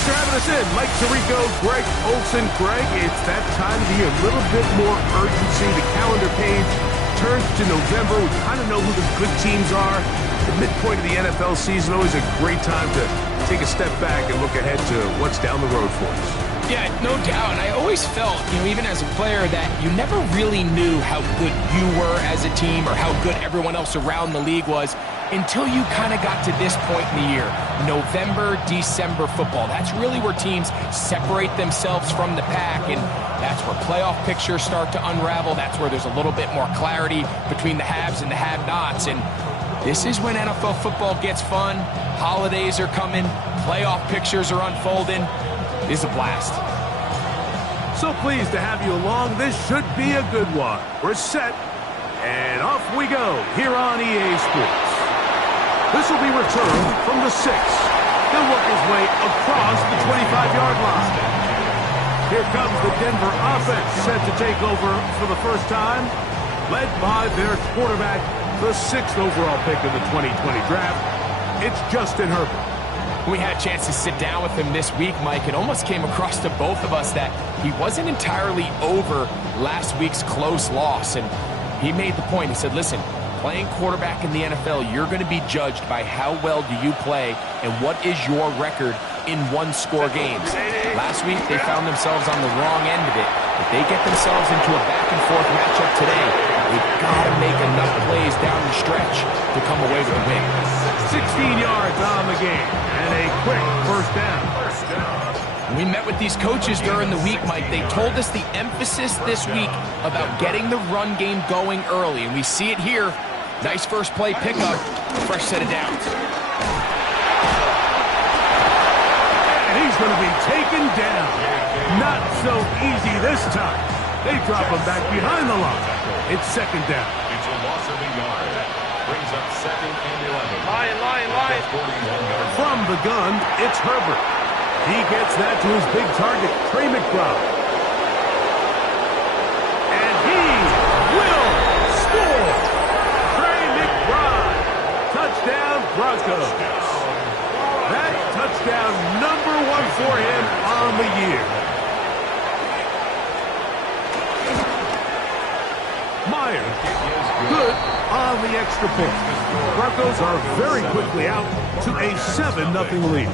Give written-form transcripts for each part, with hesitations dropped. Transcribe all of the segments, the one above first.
Thanks for having us in. Mike Tirico, Greg Olson. Greg, it's that time of the year. A little bit more urgency. The calendar page turns to November. We kind of know who the good teams are. The midpoint of the NFL season, always a great time to take a step back and look ahead to what's down the road for us. Yeah, no doubt. And I always felt, even as a player, that you never really knew how good you were as a team or how good everyone else around the league was until you kind of got to this point in the year. November, December football. That's really where teams separate themselves from the pack, and that's where playoff pictures start to unravel. That's where there's a little bit more clarity between the haves and the have-nots. And this is when NFL football gets fun. Holidays are coming. Playoff pictures are unfolding. It's a blast. So pleased to have you along. This should be a good one. We're set, and off we go here on EA Sports. This will be returned from the 6. He'll work his way across the 25-yard line. Here comes the Denver offense, set to take over for the first time, led by their quarterback, the 6th overall pick of the 2020 draft. It's Justin Herbert. We had a chance to sit down with him this week, Mike. It almost came across to both of us that he wasn't entirely over last week's close loss. And he made the point. He said, listen, playing quarterback in the NFL, you're going to be judged by how well do you play and what is your record in one-score games. Last week, they found themselves on the wrong end of it. If they get themselves into a back-and-forth matchup today, they've got to make enough plays down the stretch to come away with the win. 16 yards on the game and a quick first down. We met with these coaches during the week, Mike. They told us the emphasis this week about getting the run game going early, and we see it here. Nice first play pickup, fresh set of downs. And he's going to be taken down. Not so easy this time. They drop him back behind the line. It's second down. It's a loss of a yard. Brings up 2nd and 11. Line. From the gun, it's Herbert. He gets that to his big target, Trey McBride. And he will score. Trey McBride. Touchdown, Broncos. That touchdown number 1 for him on the year. Myers, good on the extra point. Broncos are very quickly out to a 7-0 lead.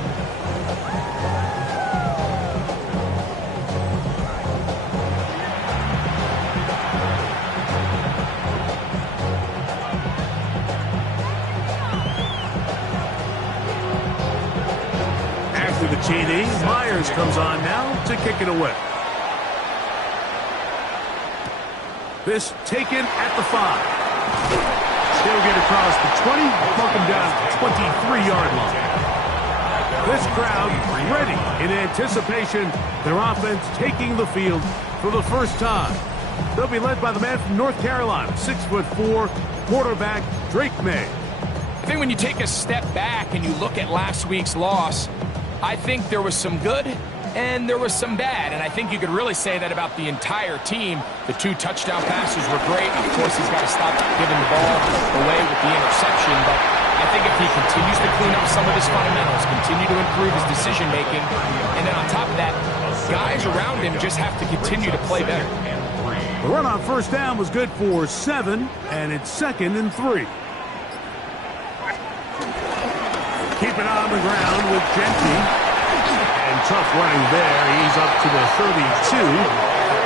After the TD, Myers comes on now to kick it away. This taken at the 5. They'll get across the 20, mark him down at the 23-yard line. This crowd ready in anticipation, their offense taking the field for the first time. They'll be led by the man from North Carolina, 6'4", quarterback Drake May. I think when you take a step back and you look at last week's loss, I think there was some good and there was some bad, and I think you could really say that about the entire team. The 2 touchdown passes were great. Of course, he's got to stop giving the ball away with the interception, but I think if he continues to clean up some of his fundamentals, continue to improve his decision-making, and then on top of that, guys around him just have to continue to play better. The run on first down was good for 7, and it's 2nd and 3. Keep it on the ground with Genty. Tough running there. He's up to the 32.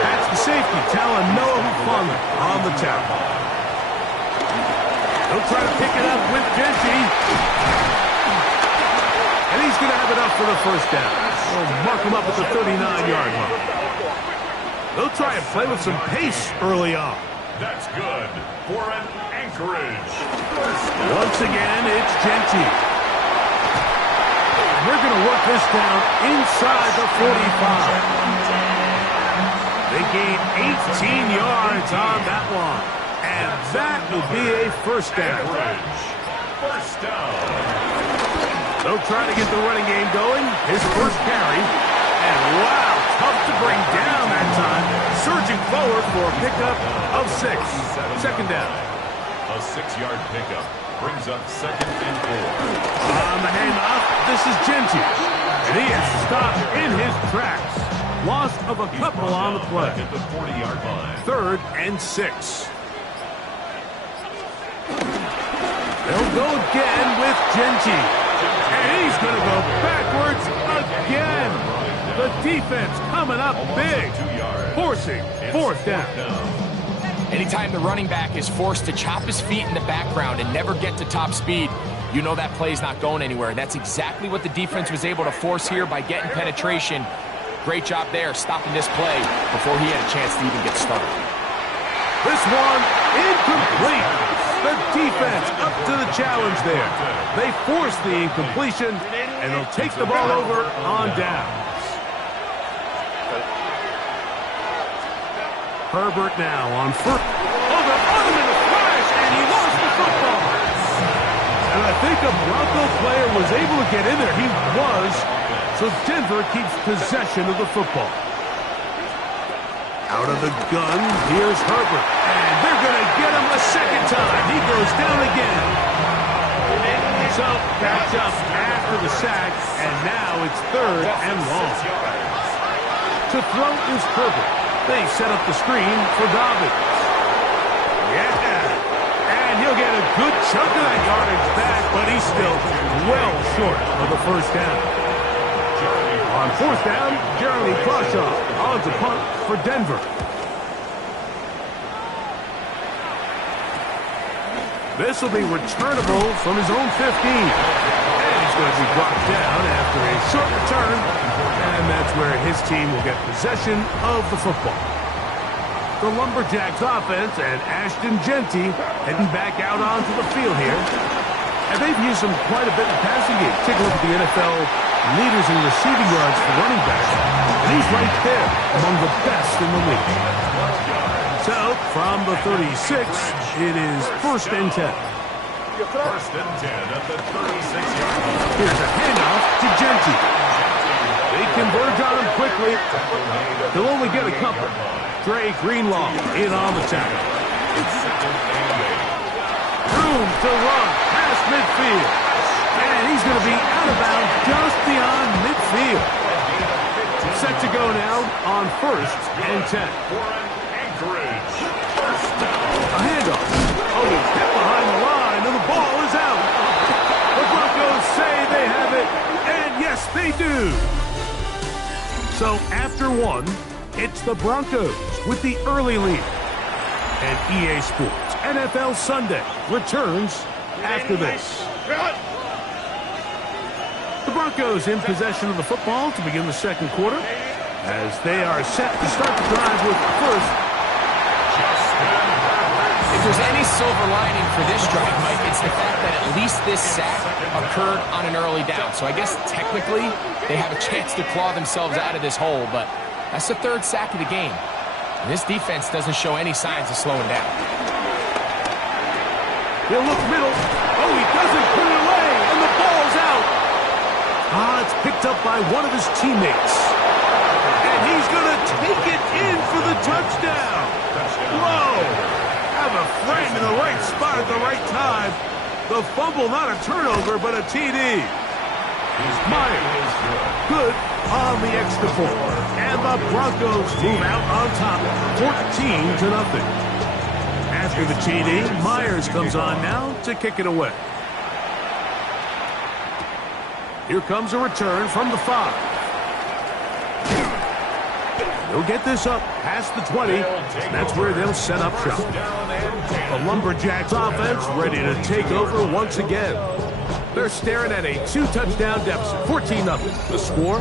That's the safety, Talanoa Hufanga on the tackle. He'll try to pick it up with Genty. And he's going to have it up for the first down. They'll mark him up at the 39-yard line. They'll try and play with some pace early on. That's good for an Anchorage. Once again, it's Genty. We're going to work this down inside the 45. They gain 18 yards on that one. And that will be a first down. First down. They'll try to get the running game going. His first carry. And wow, tough to bring down that time. Surging forward for a pickup of 6. Second down. A 6-yard pickup brings up 2nd and 4. On the handoff, this is Genty. And he is stopped in his tracks. Loss of a couple on the play. At the 40-yard line. 3rd and 6. They'll go again with Genty. And he's going to go backwards again. The defense coming up big. Forcing 4th down. Anytime the running back is forced to chop his feet in the background and never get to top speed, you know that play's not going anywhere. That's exactly what the defense was able to force here by getting penetration. Great job there, stopping this play before he had a chance to even get started. This one incomplete. The defense up to the challenge there. They force the incompletion, and they'll take the ball over on downs. Herbert now on first. Oh, they're on him in a flash, and he lost the football. And I think a Bronco player was able to get in there. He was. So Denver keeps possession of the football. Out of the gun, here's Herbert. And they're going to get him a second time. He goes down again. So catch up after the sack, and now it's 3rd and long. To throw is Herbert. They set up the screen for Dobbins. Yeah. And he'll get a good chunk of that yardage back, but he's still well short of the 1st down. On 4th down, Jeremy Crawshaw on to punt for Denver. This will be returnable from his own 15. And he's going to be brought down after a short return. And that's where his team will get possession of the football. The Lumberjacks offense and Ashton Genty heading back out onto the field here. And they've used him quite a bit in the passing game. Take a look at the NFL leaders in receiving yards for running backs. And he's right there among the best in the league. So, from the 36, it is 1st and 10. 1st and 10 at the 36-yard line. Here's a handoff to Genty. They converge on him quickly. He'll only get a couple. Dre Greenlaw in on the tackle. Room to run past midfield. And he's going to be out of bounds just beyond midfield. Set to go now on 1st and 10. A handoff. Oh, he's hit behind the line, and the ball is out. The Broncos say they have it, and yes, they do. So after 1, it's the Broncos with the early lead. And EA Sports NFL Sunday returns after this. The Broncos in possession of the football to begin the 2nd quarter as they are set to start the drive with first. If there's any silver lining for this drive, Mike, it's the fact that at least this sack occurred on an early down. So I guess technically they have a chance to claw themselves out of this hole, but that's the 3rd sack of the game. And this defense doesn't show any signs of slowing down. He'll look middle. Oh, he doesn't put it away, and the ball's out. It's picked up by one of his teammates. And he's going to take it in for the touchdown. Whoa. Have a friend in the right spot at the right time. The fumble, not a turnover, but a TD. Myers, good on the extra point. And the Broncos move out on top, 14-0. After the TD, Myers comes on now to kick it away. Here comes a return from the 5. They'll get this up past the 20. That's where they'll set up shop. The Lumberjacks offense ready to take over once again. They're staring at a 2-touchdown deficit, 14-0. The score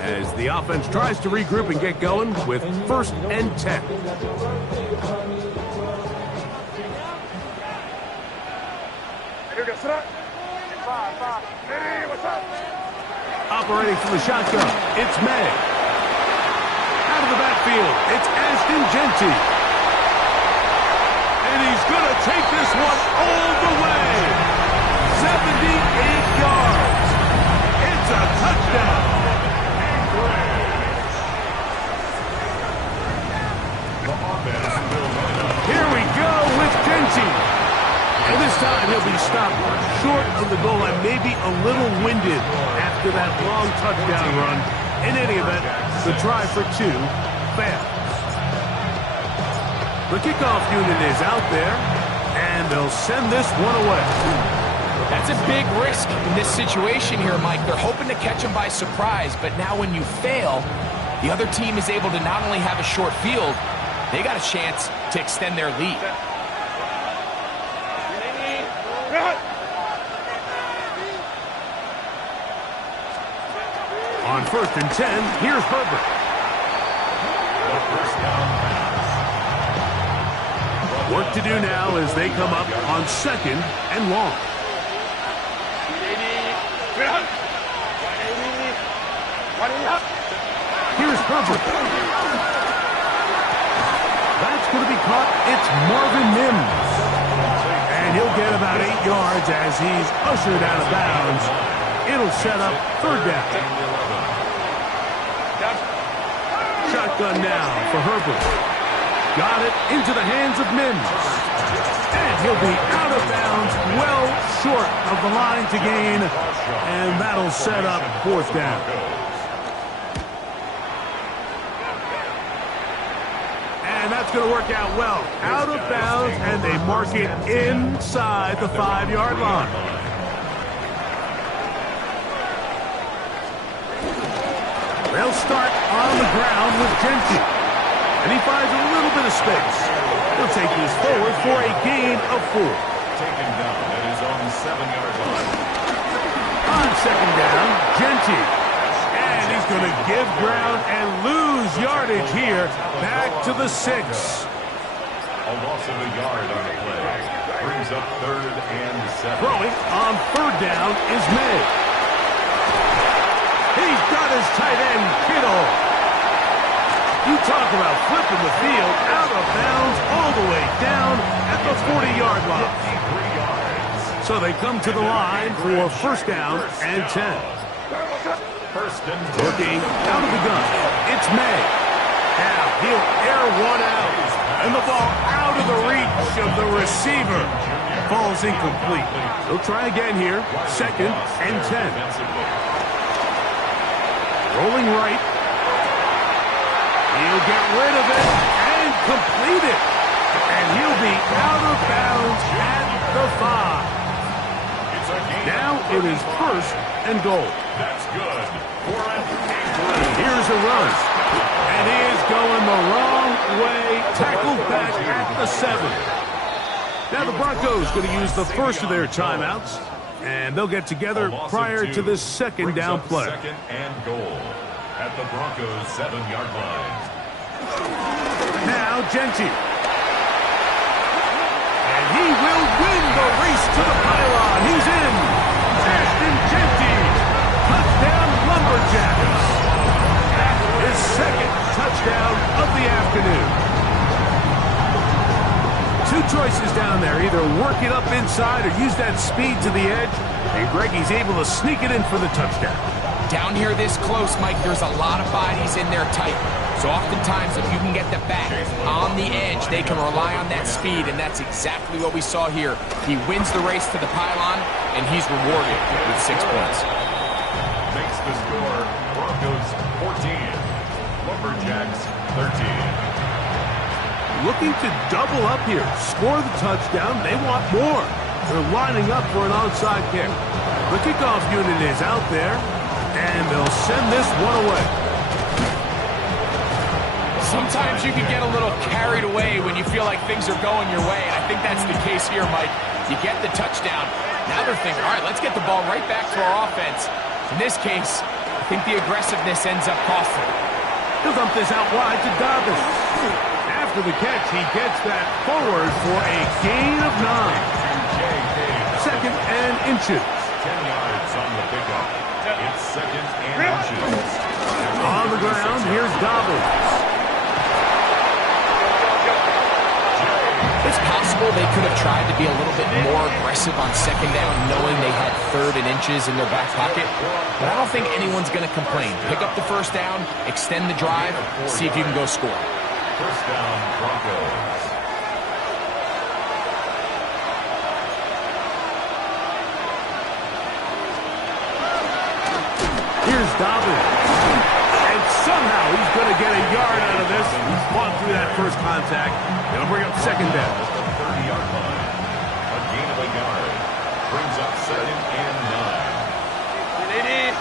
as the offense tries to regroup and get going with 1st and 10. Operating from the shotgun, it's May. Out of the backfield, it's Ashton Genty. And he's going to take this one all the way. 78 yards. It's a touchdown. Here we go with Genty. And this time he'll be stopped short of the goal line, maybe a little winded after after that long touchdown run. In any event, the try for two fails. The kickoff unit is out there, and they'll send this one away. That's a big risk in this situation here, Mike. They're hoping to catch him by surprise, but now when you fail, the other team is able to not only have a short field, they got a chance to extend their lead. On 1st and 10, here's Herbert. The first down pass. Work to do now as they come up on 2nd and long. Here's Herbert. That's going to be caught. It's Marvin Mims. And he'll get about 8 yards as he's ushered out of bounds. It'll set up 3rd down. Shotgun now for Herbert. Got it into the hands of Mims. And he'll be out of bounds, well short of the line to gain. And that'll set up 4th down. And that's going to work out well. Out of bounds, and they mark it inside the 5-yard line. They'll start on the ground with Gentry. And he finds a little bit of space. He'll take this forward for a gain of 4. Taken down at his own 7-yard line. On 2nd down, Gentry. And he's going to give ground and lose yardage here. Back to the 6. A loss of a yard on the play. Brings up 3rd and 7. Throwing on 3rd down is May. He's got his tight end, Kittle. You talk about flipping the field out of bounds all the way down at the 40-yard line. 3 yards. So they come to the line for 1st down and 10. 1st and 10. Looking out of the gun. It's May. Now he'll air one out. And the ball out of the reach of the receiver. Falls incomplete. He'll try again here. 2nd and 10. Rolling right. He'll get rid of it and complete it. And he'll be out of bounds at the 5. Now it is 1st and goal. That's good. Here's a run. And he is going the wrong way. Tackled back at the 7. Now the Broncos going to use the first of their timeouts. And they'll get together prior to this 2nd down play. 2nd and goal at the Broncos 7-yard line. Now Gentry. And he will win the race to the pylon. He's in. Ashton Gentry. Touchdown Lumberjacks. His 2nd touchdown of the afternoon. 2 choices down there. Either work it up inside or use that speed to the edge. And Greggy's able to sneak it in for the touchdown. Down here this close, Mike, there's a lot of bodies in there tight. So oftentimes, if you can get the back on the edge, they can rely on that speed, and that's exactly what we saw here. He wins the race to the pylon, and he's rewarded with 6 points. Makes the score Broncos 14, Lumberjacks 13. Looking to double up here. Score the touchdown. They want more. They're lining up for an onside kick. The kickoff unit is out there, and they'll send this one away. Sometimes you can get a little carried away when you feel like things are going your way, and I think that's the case here, Mike. You get the touchdown. Now they're thinking, all right, let's get the ball right back to our offense. In this case, I think the aggressiveness ends up costing them. He'll dump this out wide to Dobbins. After the catch, he gets that forward for a gain of 9. 2nd and inches. 10 yards on the pickup. It's 2nd and inches. On the ground, here's Dobbins. It's possible they could have tried to be a little bit more aggressive on 2nd down, knowing they had 3rd and inches in their back pocket. But I don't think anyone's going to complain. Pick up the 1st down, extend the drive, see if you can go score. 1st down, Broncos. Here's Dobbins. And somehow he's going to get a yard out of this. He's fought through that first contact. It'll bring up second down. At the 30-yard line. A gain of a yard. Brings up second and 9.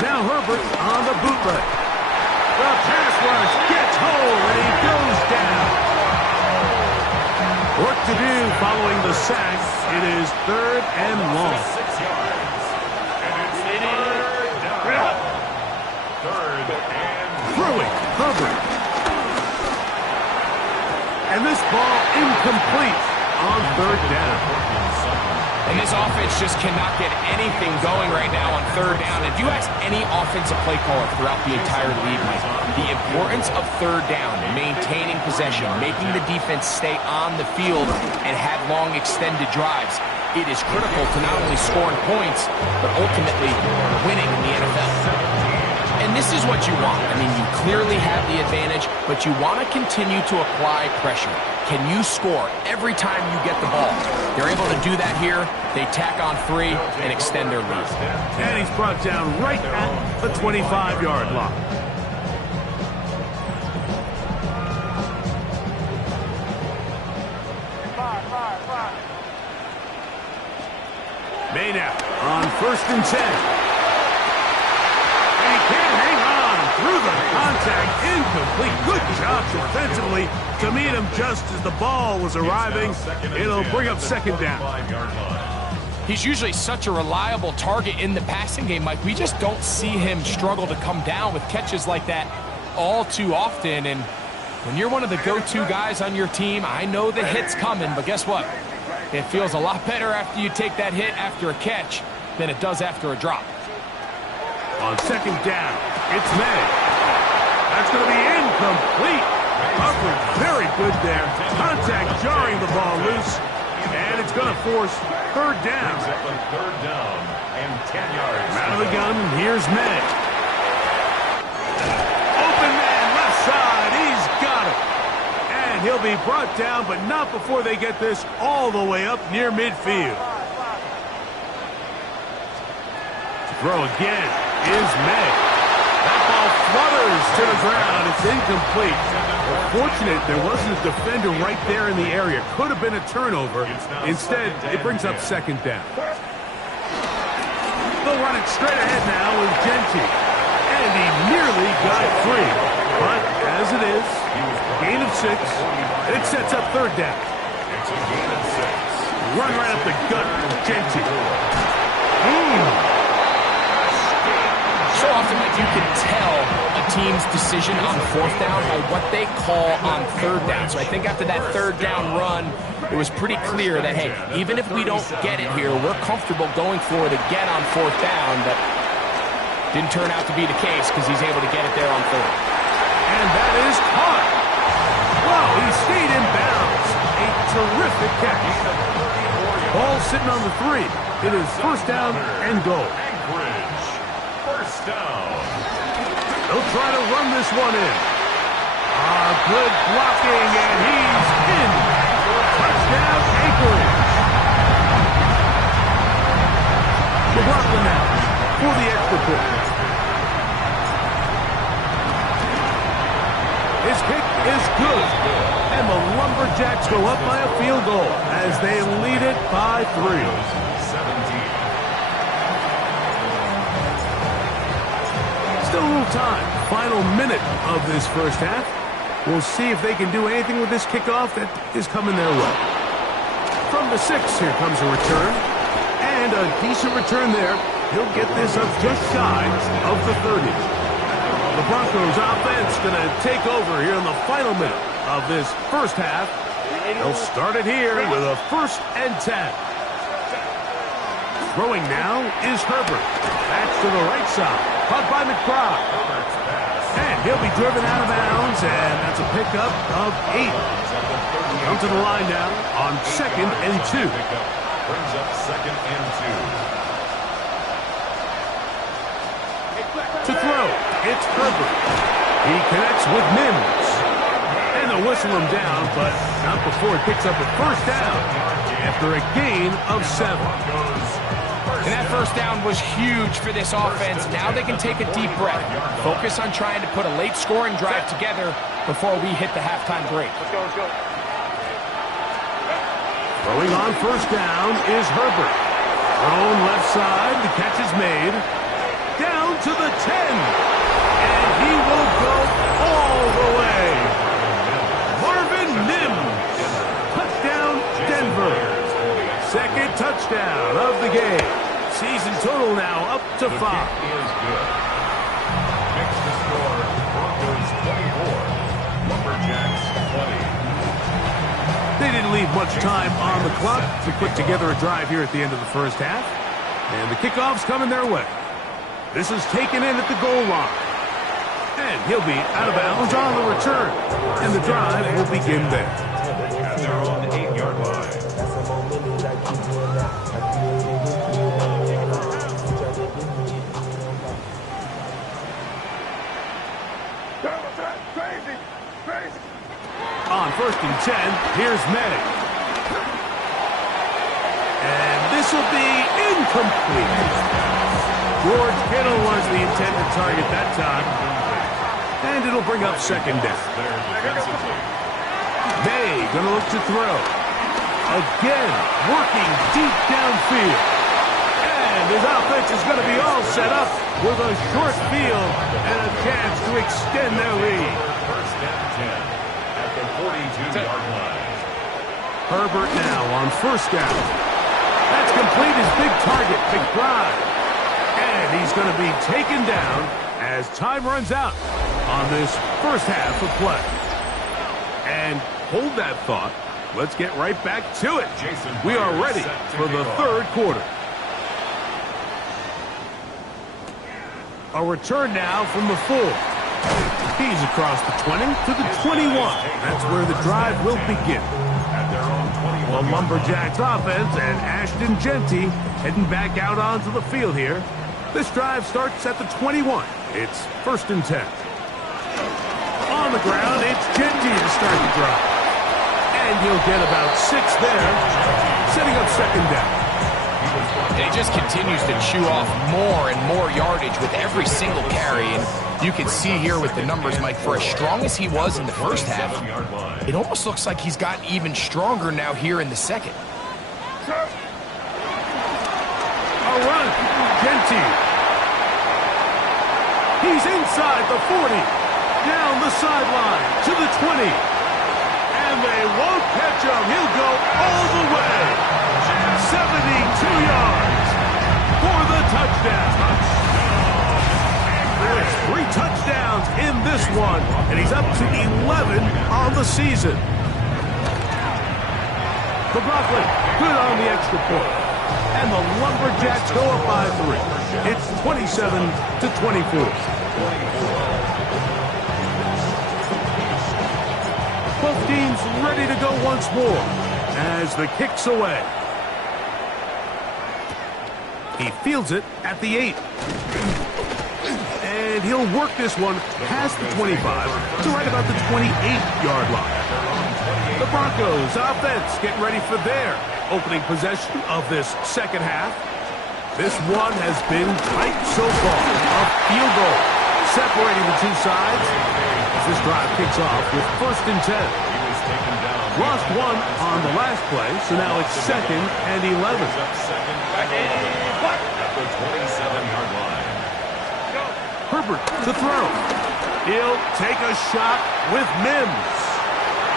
Now Herbert on the bootleg. The pass rush gets home, and he goes down. Work to do following the sack. It is third and long. 6 yards. And it's third down. Third and Throwing, Herbert. And this ball incomplete on third down. And this offense just cannot get anything going right now on third down. If you ask any offensive play caller throughout the entire league, Mike, the importance of third down, maintaining possession, making the defense stay on the field and have long extended drives, it is critical to not only scoring points, but ultimately winning in the NFL. And this is what you want. I mean, you clearly have the advantage, but you want to continue to apply pressure. Can you score every time you get the ball? They're able to do that here. They tack on 3 and extend their lead. And he's brought down right at the 25-yard line. Maynard on 1st and 10. Can't hang on through the contact. Incomplete. Good job defensively to meet him just as the ball was arriving. It'll bring up second down. He's usually such a reliable target in the passing game, Mike. We just don't see him struggle to come down with catches like that all too often. And when you're one of the go-to guys on your team, I know the hit's coming, but guess what? It feels a lot better after you take that hit after a catch than it does after a drop. On second down, it's May. That's going to be incomplete. Coverage very good there. Contact jarring the ball loose. And it's going to force third down. Third down and 10 yards. Out of the gun, here's May. Open man, left side. He's got it. And he'll be brought down, but not before they get this all the way up near midfield. To throw again is May. That ball flutters to the ground. It's incomplete. Fortunate there wasn't a defender right there in the area. Could have been a turnover. Instead, it brings up second down. They'll run it straight ahead now with Genty. And he nearly got free. But as it is, gain of 6. It sets up third down. It's a gain of 6. Run right up the gut from Genty. So often, like, you can tell a team's decision on 4th down by what they call on 3rd down. So I think after that 3rd down run, it was pretty clear that, hey, even if we don't get it here, we're comfortable going for it again on 4th down, but didn't turn out to be the case because he's able to get it there on 3rd. And that is caught. Wow, he stayed in bounds. A terrific catch. Ball sitting on the 3. It is first down and goal. First down. They'll try to run this one in. Good blocking, and he's in. Touchdown, Anchorage. McLaughlin now for the extra point. His kick is good. And the Lumberjacks go up by a field goal as they lead it by 3. Still a little time. Final minute of this first half. We'll see if they can do anything with this kickoff that is coming their way. From the 6, here comes a return. And a decent return there. He'll get this up just shy of the 30. The Broncos offense going to take over here in the final minute of this first half. They'll start it here with a 1st and 10. Throwing now is Herbert. That's to the right side. Caught by McBride. And he'll be driven out of bounds, and that's a pickup of 8. Come to the line now on 2nd and 2. Brings up 2nd and 2. To throw, it's Herbert. He connects with Mims. And they'll whistle him down, but not before he picks up a first down after a gain of 7. And that first down was huge for this offense. Now they can take a deep breath. Focus on trying to put a late scoring drive together before we hit the halftime break. Let's go. Throwing on first down is Herbert. Thrown left side. The catch is made. Down to the 10. And he will go all the way. Marvin Mims. Touchdown, Denver. Second touchdown of the game. Season total now up to 5. Is good. Makes the score Broncos 24, Lumberjacks 20. They didn't leave much time on the clock to put together a drive here at the end of the first half. And the kickoff's coming their way. This is taken in at the goal line. And he'll be out of bounds on the return. And the drive will begin there. At their own 8-yard line. On first and 10, here's May. And this will be incomplete. George Kittle was the intended target that time. And it'll bring up second down. May gonna look to throw. Again, working deep downfield. And his offense is gonna be all set up with a short field and a chance to extend their lead. First and 10 at the 42-yard line. Herbert now on first down. That's complete his big target, McBride. And he's going to be taken down as time runs out on this first half of play. And hold that thought. Let's get right back to it. We are ready for the third quarter. A return now from the 4. He's across the 20 to the 21. That's where the drive will begin. The Lumberjacks offense and Ashton Genty heading back out onto the field here. This drive starts at the 21. It's first and 10. On the ground, it's Genty to start the drive. And he'll get about 6 there, setting up second down. And he just continues to chew off more and more yardage with every single carry. And you can see here with the numbers, Mike, for as strong as he was in the first half, it almost looks like he's gotten even stronger now here in the second. A run, Genty. He's inside the 40, down the sideline to the 20. And they won't catch him. He'll go all the way. 72 yards for the touchdown. There's 3 touchdowns in this one, and he's up to 11 on the season. The Brooklyn, good on the extra point. And the Lumberjacks go up by 3. It's 27-24. Both teams ready to go once more as the kick's away. He fields it at the 8. And he'll work this one past the 25 to right about the 28-yard line. The Broncos offense getting ready for their opening possession of this second half. This one has been tight so far. A field goal separating the two sides as this drive kicks off with first and 10. Lost one on the last play, so now it's second and 11. At the 27-yard line. Herbert to throw. He'll take a shot with Mims.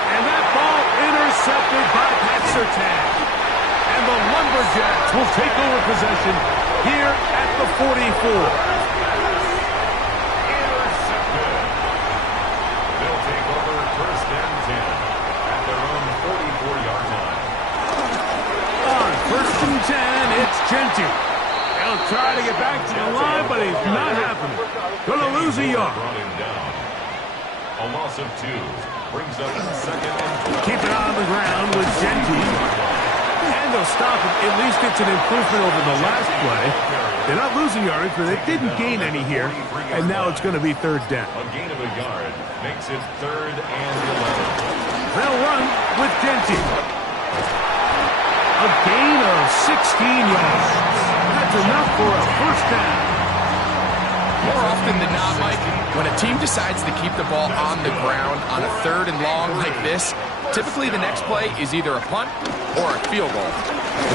And that ball intercepted by Pat Surtain. And the Lumberjacks will take over possession here at the 44. Intercepted. They'll take over first and 10 at their own 44-yard line. On first and 10, it's Genty. He'll try to get back to the line, but he's not happening. Gonna lose a yard. Brought him down. A loss of 2 brings up second and 12. Keep it on the ground with Genty. And they'll stop it. At least it's an improvement over the last play. They're not losing yardage, but they didn't gain any here. And now it's going to be third down. A gain of a yard makes it third and 11. They'll run with Genty. A gain of 16 yards. That That's enough for a first down. More often than not, Mike, when a team decides to keep the ball on the ground on a 3rd and long like this, typically the next play is either a punt or a field goal.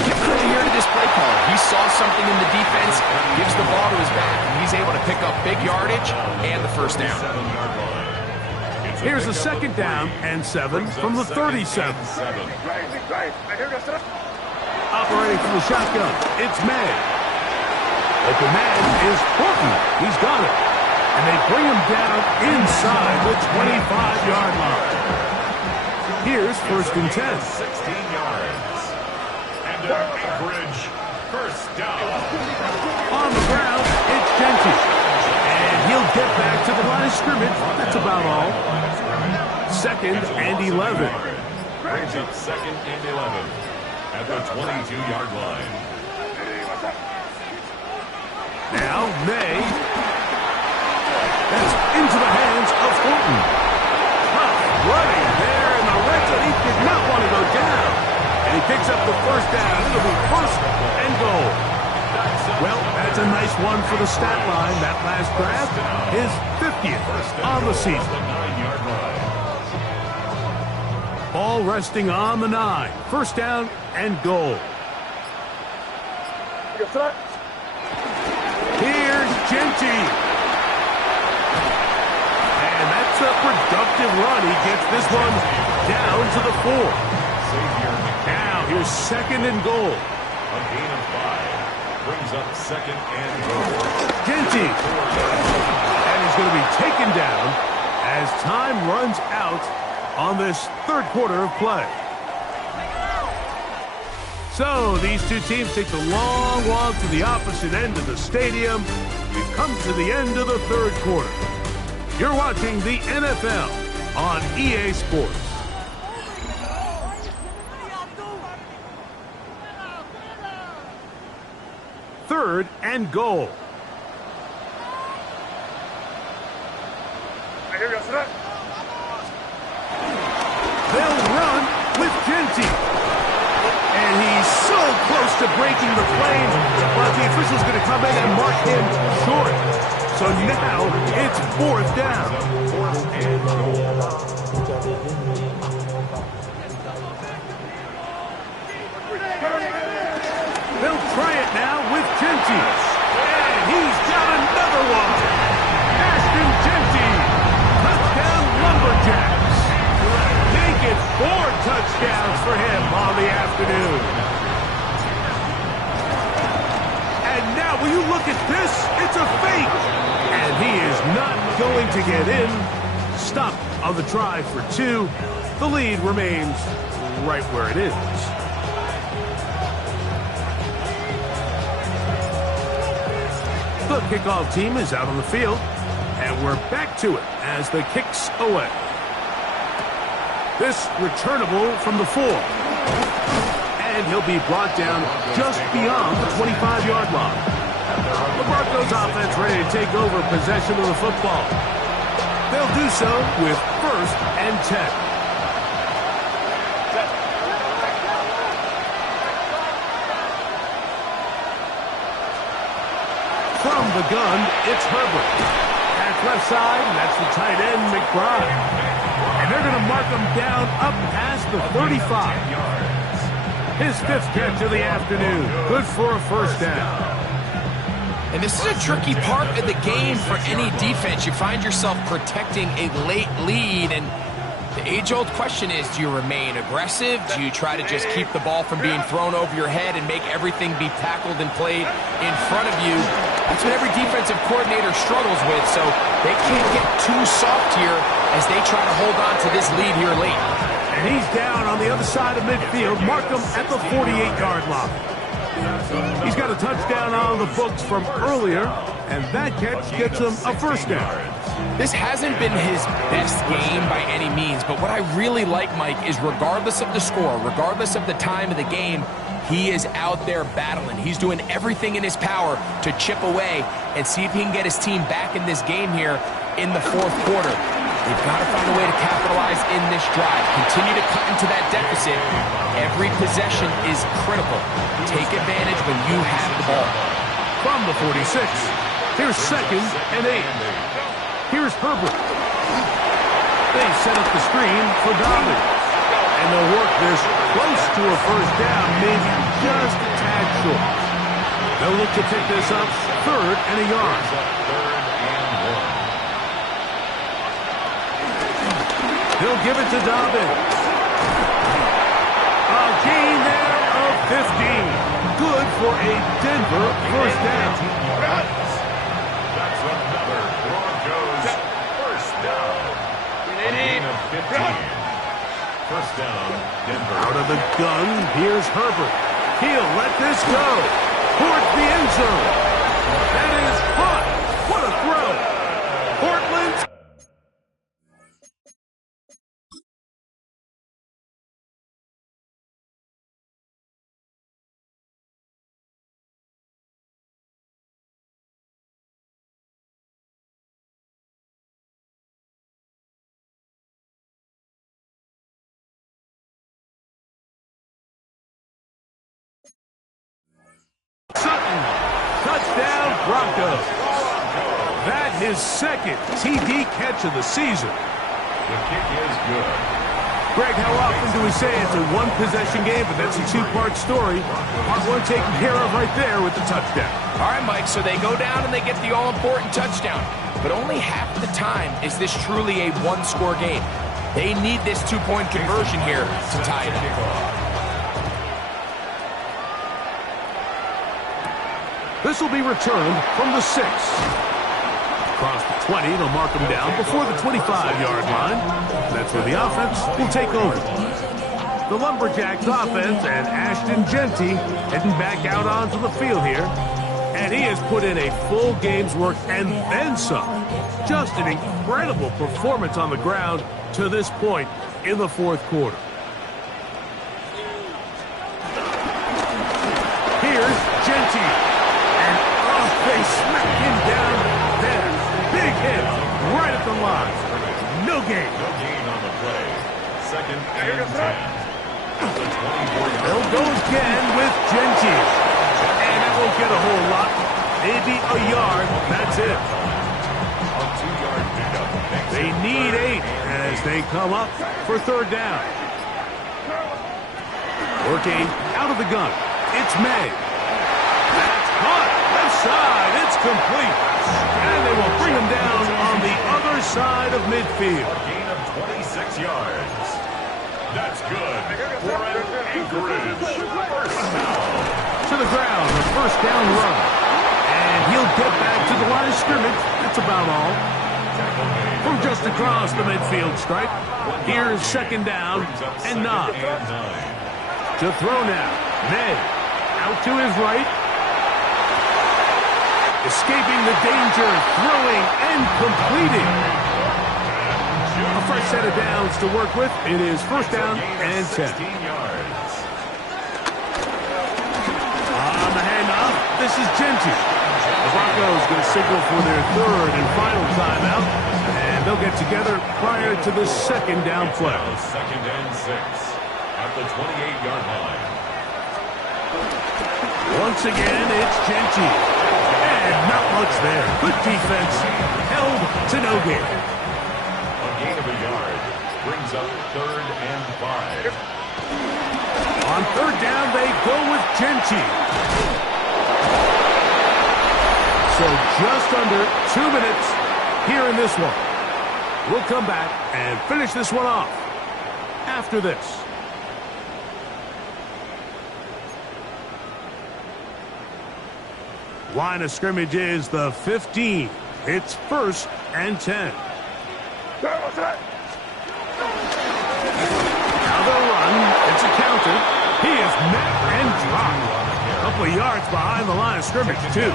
Give credit here to this play caller. He saw something in the defense, gives the ball to his back, and he's able to pick up big yardage and the first down. Here's a 2nd down and 7 from the 37. Operating from the shotgun, it's May. Open man is Horton. He's got it. And they bring him down inside the 25-yard line. Here's 1st and 10. 16 yards. And an average first down. On the ground, it's Genty. And he'll get back to the line of scrimmage. That's about all. 2nd and 11. Brings up 2nd and 11 at the 22-yard line. Now, May. That's into the hands of Horton. Tough running there in the red zone. He did not want to go down. And he picks up the first down. It'll be 1st and goal. Well, that's a nice one for the stat line. That last grab, his 50th on the season. Ball resting on the 9. 1st down and goal. Here's Genty. And that's a productive run. He gets this one down to the 4. Now, here's 2nd and goal. A gain of 5. Brings up 2nd and goal. Genty. And he's going to be taken down as time runs out on this 3rd quarter of play. So, these two teams take the long walk to the opposite end of the stadium. We've come to the end of the 3rd quarter. You're watching the NFL on EA Sports. Third and goal. They'll run with Genty. And he's so close to breaking the planes, but the official's going to come in and mark him short. So now it's 4th down. They'll try it now with Genty. And he's got another one. Ashton Genty. Touchdown Lumberjacks. Make it 4 touchdowns for him on the afternoon. And now, will you look at this? It's a fake. And he is not going to get in. Stop on the try for 2. The lead remains right where it is. The kickoff team is out on the field. And we're back to it as the kick's away. This returnable from the 4. And he'll be brought down just beyond the 25-yard line. The Broncos offense ready to take over possession of the football. They'll do so with 1st and 10. From the gun, it's Herbert. That's left side, and that's the tight end, McBride. And they're going to mark him down up past the 35. His 5th catch of the afternoon. Good for a first down. And this is a tricky part of the game for any defense. You find yourself protecting a late lead, and the age-old question is, do you remain aggressive? Do you try to just keep the ball from being thrown over your head and make everything be tackled and played in front of you? That's what every defensive coordinator struggles with, so they can't get too soft here as they try to hold on to this lead here late. And he's down on the other side of midfield. Mark him at the 48-yard line. He's got a touchdown on the books from earlier, and that catch gets him a first down. This hasn't been his best game by any means, but what I really like, Mike, is regardless of the score, regardless of the time of the game, he is out there battling. He's doing everything in his power to chip away and see if he can get his team back in this game here in the 4th quarter. They've got to find a way to capitalize in this drive. Continue to cut into that deficit. Every possession is critical. Take advantage when you have the ball. from the 46. Here's 2nd and 8. Here's Herbert. They set up the screen for Dobbins. And they'll work this close to a first down, maybe just a tad short. They'll look to pick this up 3rd and a yard. He'll give it to Dobbins. A gain there of 15. Good for a Denver first down. That's another Broncos first down. Gain of 15. First down, Denver. Out of the gun, here's Herbert. He'll let this go. Towards the end zone. That is hot. What a throw. Portland. Sutton, touchdown Broncos. That his 2nd TD catch of the season. The kick is good. Greg, how often do we say it's a one-possession game, but that's a two-part story? Part one taken care of right there with the touchdown. All right, Mike, so they go down and they get the all-important touchdown. But only half the time is this truly a one-score game. They need this two-point conversion here to tie it up. This will be returned from the 6. Across the 20, they'll mark him down before the 25-yard line. That's where the offense will take over. The Lumberjacks offense and Ashton Genty heading back out onto the field here. And he has put in a full game's work and then some. Just an incredible performance on the ground to this point in the 4th quarter. Here's Genty. They smack him down there. Big hit right at the line. No gain. No gain on the play. 2nd and 10. The 24-yard. They'll go again with Genty. And that won't get a whole lot. Maybe a yard. That's it. A 2-yard pickup. They need 8 as they come up for 3rd down. Working out of the gun. It's May. That's caught. Left side. It's complete. And they will bring him down on the other side of midfield. A gain of 26 yards. That's good for an Anchorage first down. To the ground, a first down run. And he'll get back to the line of scrimmage. That's about all. From just across the midfield stripe, here's 2nd down and 9. To throw now. May out to his right. Escaping the danger, throwing and completing. A fresh set of downs to work with. It is first down and 10. On the handoff, this is Genty. The Broncos going to signal for their 3rd and final timeout. And they'll get together prior to the 2nd down play. 2nd and 6 at the 28-yard line. Once again, it's Genty. And not much there. Good defense. Held to no gain. A gain of a yard brings up 3rd and 5. On 3rd down, they go with Genty. So just under 2 minutes here in this one. We'll come back and finish this one off after this. Line of scrimmage is the 15. It's 1st and 10. Now they'll run. It's a counter. He is met and dropped. A couple of yards behind the line of scrimmage, too.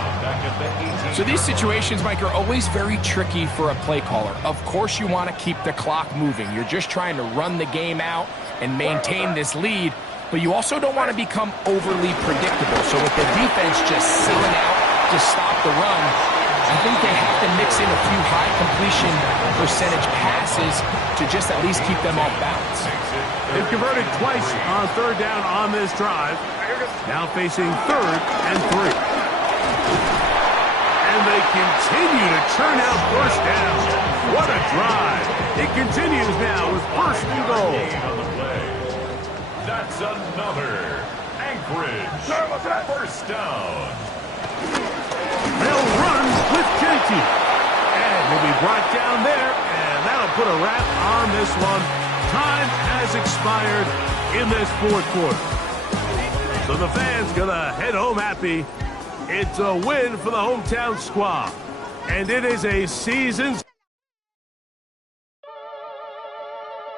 So these situations, Mike, are always very tricky for a play caller. Of course you want to keep the clock moving. You're just trying to run the game out and maintain this lead, but you also don't want to become overly predictable. So with the defense just sitting out to stop the run, I think they have to mix in a few high completion percentage passes to just at least keep them off balance. They've converted twice on 3rd down on this drive. Now facing 3rd and 3. continue to churn out first down. What a drive. It continues now with first and goal. On the play. That's another Anchorage first down. They'll run with JT. And he'll be brought down there, and that'll put a wrap on this one. Time has expired in this fourth quarter. So the fans gonna head home happy. It's a win for the hometown squad. And it is a season's